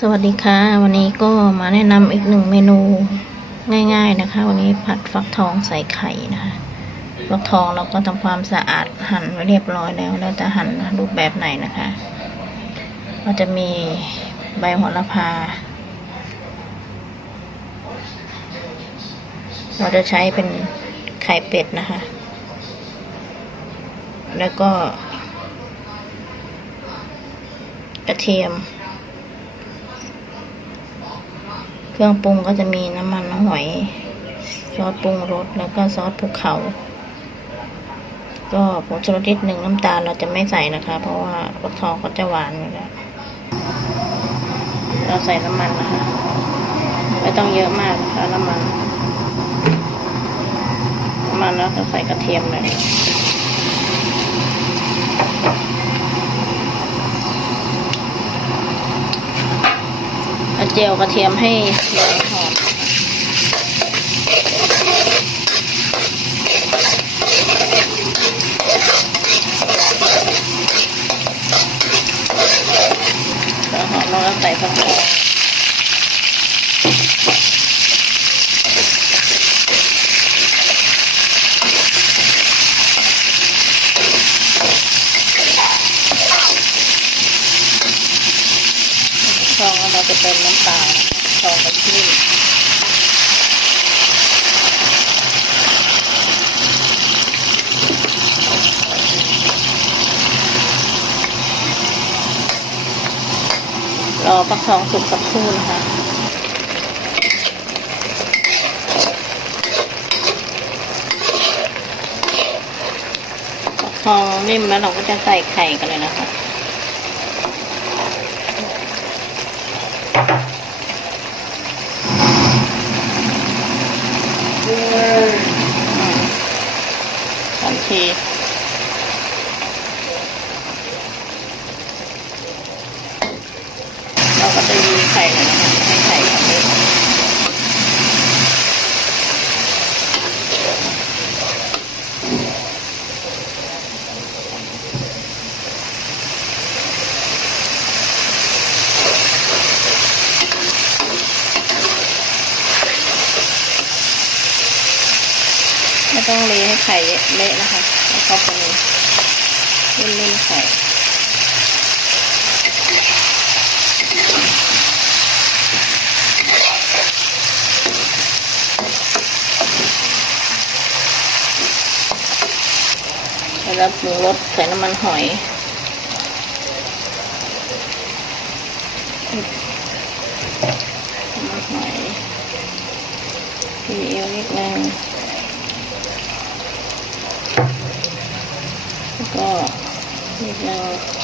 สวัสดีค่ะ วันนี้ก็มาแนะนำอีกหนึ่งเมนูง่าย ๆนะคะ วันนี้ผัดฟักทองใส่ไข่นะคะฟักทองเราก็ทำความสะอาดหั่นไว้เรียบร้อยแล้วแล้วจะหั่นรูปแบบไหนนะคะ ก็จะมีใบโหระพา เราจะใช้เป็นไข่เป็ดนะคะ แล้วก็ กระเทียม เครื่องปรุงก็จะมีน้ำมันหอย ซอสปรุงรส แล้วก็ซอสภูเขา ก็ผงชูรสนิดหนึ่งน้ำตาลเราจะไม่ใส่นะคะ เพราะว่าฟักทองเขาจะหวานอยู่แล้ว เราใส่น้ำมันนะคะ ไม่ต้องเยอะมากนะคะน้ำมัน น้ำมันแล้วก็ใส่กระเทียมเลย เจียวกระเทียมให้เหลืองหอมแล้วหอมแล้วก็ใส่ผักทองทอง แล้วเราจะเติมน้ำปลาทองไปที่รอฟักทองสุกสักครู่นะคะฟักทองนิ่มแล้วเราก็จะใส่ไข่กันเลยนะคะ ทันทีเราก็ จะไข่เลยนะคะให้ไข่ทำเองไม่ต้องเลให้ไข่เละนะคะให้เขาเป็นเล่นๆไข่ แล้วปรุงรสใส่น้ำมันหอย น้ำมันหอยซีอิ๊วนิดนึงแล้วก็นิดนึง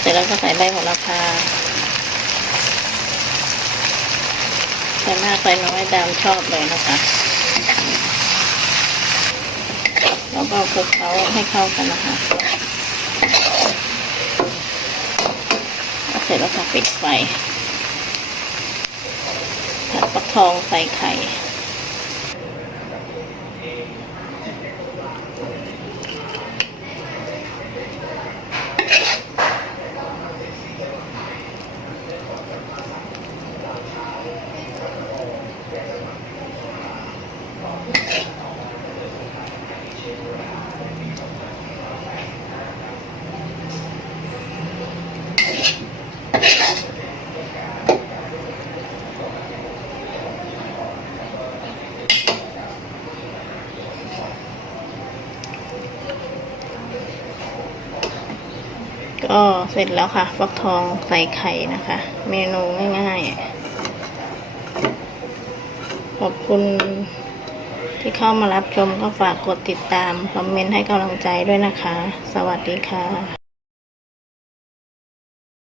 เสร็จแล้วก็ใส่ใบโหระพาใส่มากใส่น้อยตามชอบเลยนะคะ แล้วก็คลุกเคล้าให้เข้ากันนะคะเสร็จแล้วก็ปิดไฟผัดฟักทองใส่ไข่ ก็เสร็จแล้วค่ะ ฟักทองใส่ไข่นะคะ เมนูง่ายๆ ขอบคุณที่เข้ามารับชมก็ฝากกดติดตาม คอมเมนต์ให้กำลังใจด้วยนะคะ สวัสดีค่ะ